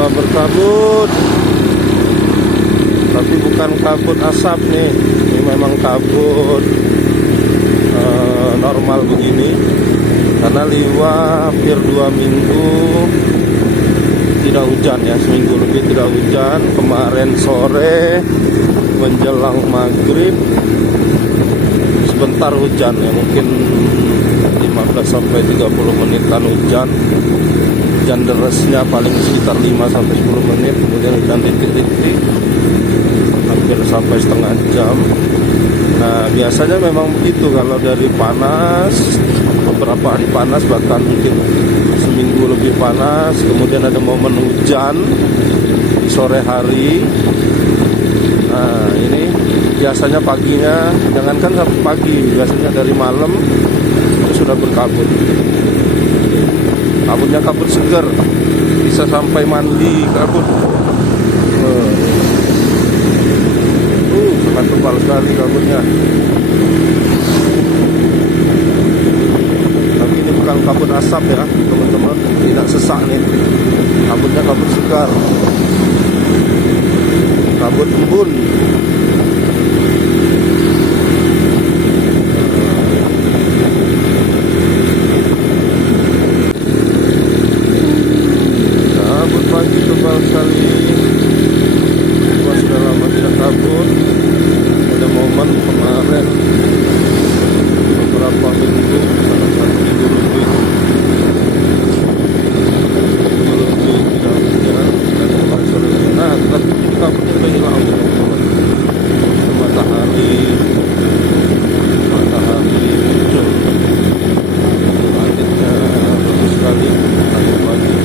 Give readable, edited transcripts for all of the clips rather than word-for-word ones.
Wah, berkabut. Tapi bukan kabut asap nih. Ini memang kabut normal begini. Karena Liwa hampir 2 minggu tidak hujan ya, seminggu lebih tidak hujan. Kemarin sore menjelang maghrib sebentar hujan ya, mungkin 15 sampai 30 menitan hujan. Hujan derasnya paling sekitar 5 sampai 10 menit, kemudian hujan titik-titik hampir sampai setengah jam. Nah, biasanya memang begitu kalau dari panas, beberapa hari panas, bahkan mungkin seminggu lebih panas, kemudian ada momen hujan di sore hari. Nah, ini biasanya paginya, jangankan sampai pagi, biasanya dari malam itu sudah berkabut. Kabutnya kabut segar, bisa sampai mandi kabut. Sangat tebal sekali kabutnya. Tapi ini bukan kabut asap ya teman-teman, tidak sesak nih. Kabutnya kabut segar, kabut embun. Kabut pagi tebal sekali. Gua sudah lama tidak kabut. Ada momen kemarin beberapa minggu, satu minggu lebih tidak hujan. Dan kemarin sore, nah tapi kabutnya udah hilang teman-teman. Matahari muncul, langitnya bagus sekali pagi-pagi.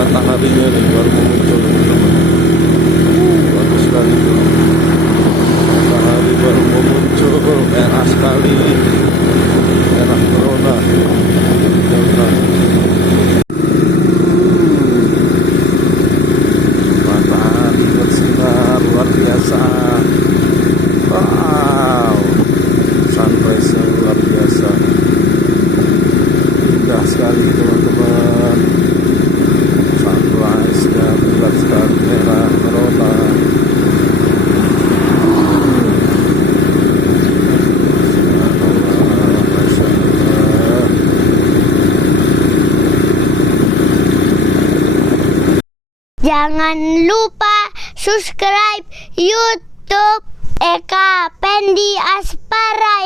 Mataharinya nih baru muncul, bagus sekali tuh. Matahari baru muncul, merah sekali, merah corona. Matahari bersinar luar biasa. Wow, sunrise yang luar biasa, indah sekali teman-teman. Sunrise dan bulat sekali, merah corona. Jangan lupa subscribe YouTube Eka Pendi Aspara